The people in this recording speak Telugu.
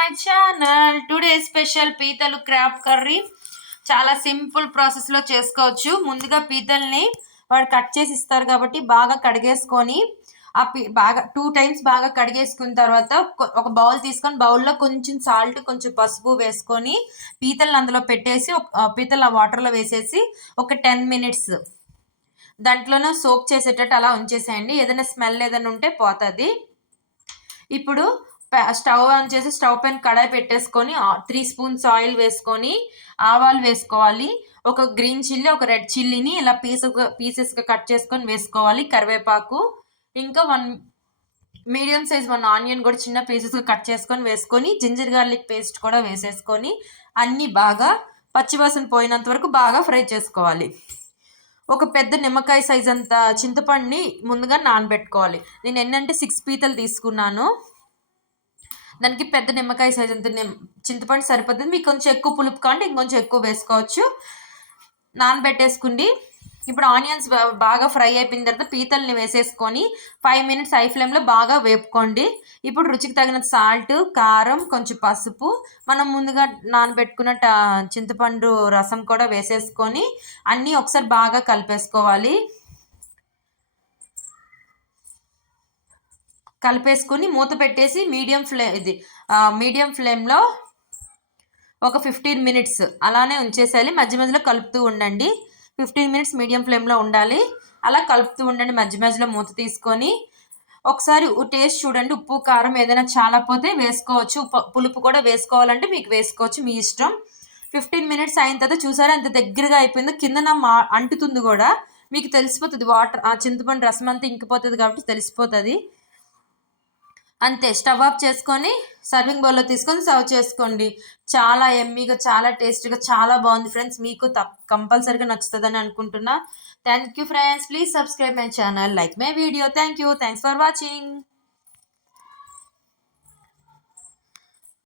My channel. టుడే స్పెషల్ పీతలు క్రాబ్ కర్రీ. చాలా సింపుల్ ప్రాసెస్లో చేసుకోవచ్చు. ముందుగా పీతల్ని వాడు కట్ చేసి ఇస్తారు కాబట్టి బాగా కడిగేసుకొని బాగా 2 times బాగా కడిగేసుకున్న తర్వాత ఒక బౌల్ తీసుకొని బౌల్లో కొంచెం సాల్ట్ కొంచెం పసుపు వేసుకొని పీతలను అందులో పెట్టేసి పీతలు ఆ వాటర్లో వేసేసి ఒక 10 minutes దాంట్లోనే సోక్ చేసేటట్టు అలా ఉంచేసేయండి. ఏదైనా స్మెల్ ఏదైనా ఉంటే పోతుంది. ఇప్పుడు స్టవ్ ఆన్ చేసి స్టవ్ పైన కడాయి పెట్టేసుకొని 3 spoons ఆయిల్ వేసుకొని ఆవాలు వేసుకోవాలి. ఒక గ్రీన్ చిల్లీ ఒక రెడ్ చిల్లీని ఇలా పీసెస్గా కట్ చేసుకొని వేసుకోవాలి. కరివేపాకు ఇంకా 1 మీడియం సైజ్ 1 ఆనియన్ కూడా చిన్న పీసెస్గా కట్ చేసుకొని వేసుకొని జింజర్ గార్లిక్ పేస్ట్ కూడా వేసేసుకొని అన్నీ బాగా పచ్చివాసన పోయినంత వరకు బాగా ఫ్రై చేసుకోవాలి. ఒక పెద్ద నిమ్మకాయ సైజ్ అంత చింతపండుని ముందుగా నానబెట్టుకోవాలి. నేను ఎన్నంటే 6 పీతలు తీసుకున్నాను. దానికి పెద్ద నిమ్మకాయ సైజ్ అంత చింతపండు సరిపోతుంది. మీకు కొంచెం ఎక్కువ పులుపు కావాలంటే ఇంకొంచెం ఎక్కువ వేసుకోవచ్చు. నానబెట్టేసుకుండి ఇప్పుడు ఆనియన్స్ బాగా ఫ్రై అయిపోయిన తర్వాత పీతల్ని వేసేసుకొని 5 minutes హై ఫ్లేమ్లో బాగా వేపుకోండి. ఇప్పుడు రుచికి తగినంత సాల్ట్, కారం, కొంచెం పసుపు, మనం ముందుగా నానబెట్టుకున్న చింతపండు రసం కూడా వేసేసుకొని అన్నీ ఒకసారి బాగా కలిపేసుకోవాలి. కలిపేసుకొని మూత పెట్టేసి మీడియం ఫ్లేమ్లో ఒక 15 minutes అలానే ఉంచేసేయాలి. మధ్య మధ్యలో కలుపుతూ ఉండండి. 15 minutes మీడియం ఫ్లేమ్లో ఉండాలి. అలా కలుపుతూ ఉండండి. మధ్య మధ్యలో మూత తీసుకొని ఒకసారి టేస్ట్ చూడండి. ఉప్పు కారం ఏదైనా చాలా పోతే వేసుకోవచ్చు. పులుపు కూడా వేసుకోవాలంటే మీకు వేసుకోవచ్చు, మీ ఇష్టం. 15 minutes అయిన తర్వాత చూసారా ఎంత దగ్గరగా అయిపోయిందో. కిందన అంటుతుంది కూడా, మీకు తెలిసిపోతుంది. వాటర్ ఆ చింతపండు రసం అంతా ఇంకిపోతుంది కాబట్టి తెలిసిపోతుంది. అంతే. స్టవ్ ఆఫ్ చేసుకొని సర్వింగ్ బౌల్లో తీసుకొని సర్వ్ చేసుకోండి. చాలా ఎమ్మీగా, చాలా టేస్టీగా, చాలా బాగుంది ఫ్రెండ్స్. మీకు కంపల్సరీగా నచ్చుతుందని అనుకుంటున్నా. Thank you friends. Please subscribe my channel, like my video. Thank you. Thanks for watching.